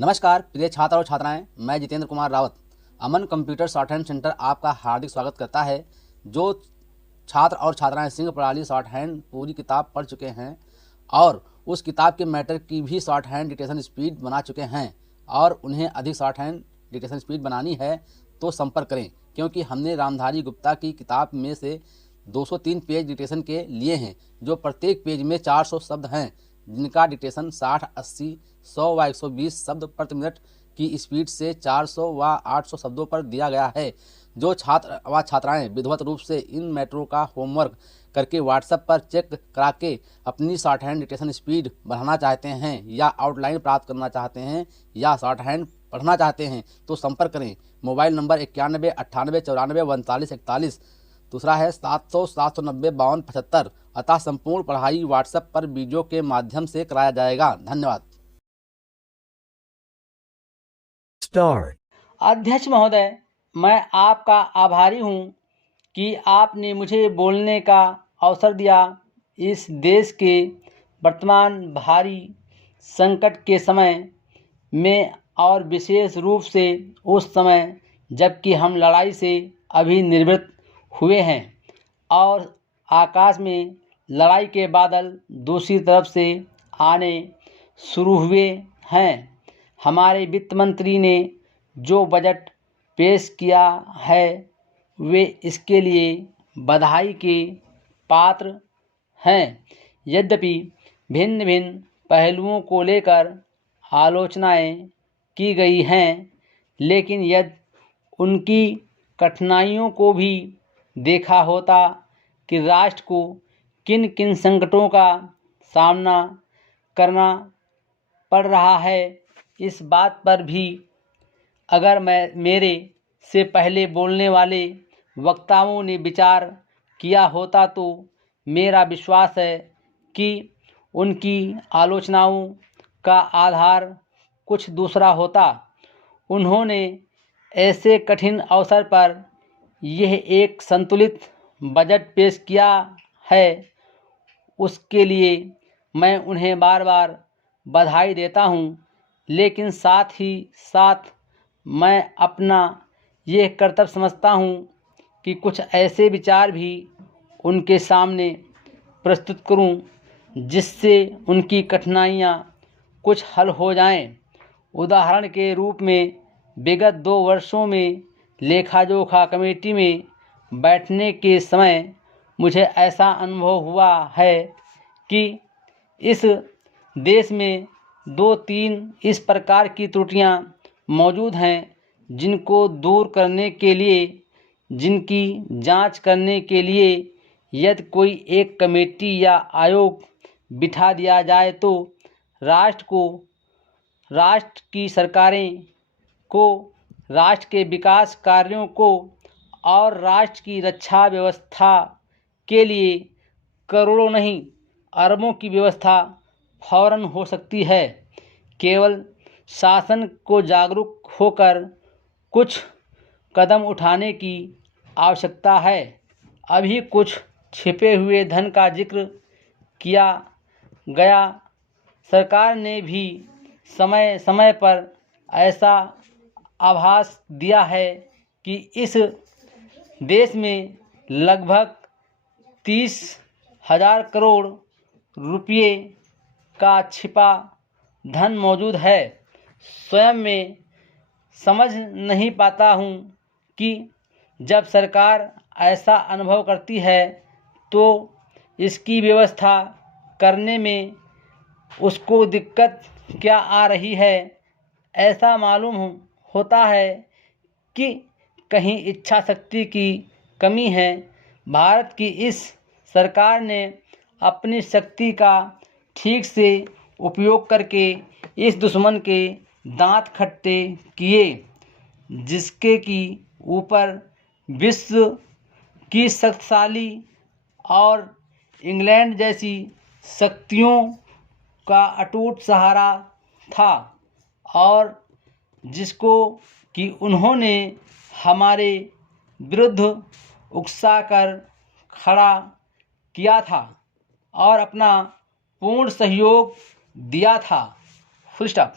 नमस्कार प्रिय छात्र और छात्राएं, मैं जितेंद्र कुमार रावत अमन कंप्यूटर शॉर्ट हैंड सेंटर आपका हार्दिक स्वागत करता है। जो छात्र और छात्राएं सिंह प्रणाली शॉर्ट हैंड पूरी किताब पढ़ चुके हैं और उस किताब के मैटर की भी शॉर्ट हैंड डिक्टेशन स्पीड बना चुके हैं और उन्हें अधिक शॉर्ट हैंड डिक्टेशन स्पीड बनानी है तो संपर्क करें, क्योंकि हमने रामधारी गुप्ता की किताब में से 203 पेज डिक्टेशन के लिए हैं, जो प्रत्येक पेज में 400 शब्द हैं, जिनका डिक्टेशन 60, 80, 100 व 120 शब्द प्रति मिनट की स्पीड से 400 व 800 शब्दों पर दिया गया है। जो छात्र व छात्राएं विधिवत रूप से इन मैटरों का होमवर्क करके व्हाट्सएप पर चेक करा के अपनी शॉर्ट हैंड डिक्टेशन स्पीड बढ़ाना चाहते हैं या आउटलाइन प्राप्त करना चाहते हैं या शॉर्ट हैंड पढ़ना चाहते हैं तो संपर्क करें। Mobile number 91 98 94 39 41। दूसरा है 700 790 52 75। अतः संपूर्ण पढ़ाई व्हाट्सएप पर वीडियो के माध्यम से कराया जाएगा। धन्यवाद। अध्यक्ष महोदय, मैं आपका आभारी हूँ कि आपने मुझे बोलने का अवसर दिया। इस देश के वर्तमान भारी संकट के समय में और विशेष रूप से उस समय जबकि हम लड़ाई से अभी निवृत्त हुए हैं और आकाश में लड़ाई के बादल दूसरी तरफ से आने शुरू हुए हैं। हमारे वित्त मंत्री ने जो बजट पेश किया है वे इसके लिए बधाई के पात्र हैं। यद्यपि भिन्न भिन्न पहलुओं को लेकर आलोचनाएं की गई हैं, लेकिन यदि उनकी कठिनाइयों को भी देखा होता कि राष्ट्र को किन किन संकटों का सामना करना पड़ रहा है, इस बात पर भी अगर मेरे से पहले बोलने वाले वक्ताओं ने विचार किया होता तो मेरा विश्वास है कि उनकी आलोचनाओं का आधार कुछ दूसरा होता। उन्होंने ऐसे कठिन अवसर पर यह एक संतुलित बजट पेश किया है, उसके लिए मैं उन्हें बार बार बधाई देता हूं, लेकिन साथ ही साथ मैं अपना यह कर्तव्य समझता हूं कि कुछ ऐसे विचार भी उनके सामने प्रस्तुत करूं जिससे उनकी कठिनाइयां कुछ हल हो जाएं। उदाहरण के रूप में विगत 2 वर्षों में लेखा जोखा कमेटी में बैठने के समय मुझे ऐसा अनुभव हुआ है कि इस देश में 2-3 इस प्रकार की त्रुटियां मौजूद हैं जिनको दूर करने के लिए, जिनकी जांच करने के लिए यदि कोई एक कमेटी या आयोग बिठा दिया जाए तो राष्ट्र की सरकारें को, राष्ट्र के विकास कार्यों को और राष्ट्र की रक्षा व्यवस्था के लिए करोड़ों नहीं अरबों की व्यवस्था फौरन हो सकती है। केवल शासन को जागरूक होकर कुछ कदम उठाने की आवश्यकता है। अभी कुछ छिपे हुए धन का जिक्र किया गया। सरकार ने भी समय समय पर ऐसा आभास दिया है कि इस देश में लगभग 30,000 करोड़ रुपये का छिपा धन मौजूद है। स्वयं में समझ नहीं पाता हूँ कि जब सरकार ऐसा अनुभव करती है तो इसकी व्यवस्था करने में उसको दिक्कत क्या आ रही है। ऐसा मालूम होता है कि कहीं इच्छा शक्ति की कमी है। भारत की इस सरकार ने अपनी शक्ति का ठीक से उपयोग करके इस दुश्मन के दांत खट्टे किए, जिसके की ऊपर विश्व की शक्तिशाली और इंग्लैंड जैसी शक्तियों का अटूट सहारा था और जिसको कि उन्होंने हमारे विरुद्ध उकसाकर खड़ा किया था और अपना पूर्ण सहयोग दिया था। Full stop.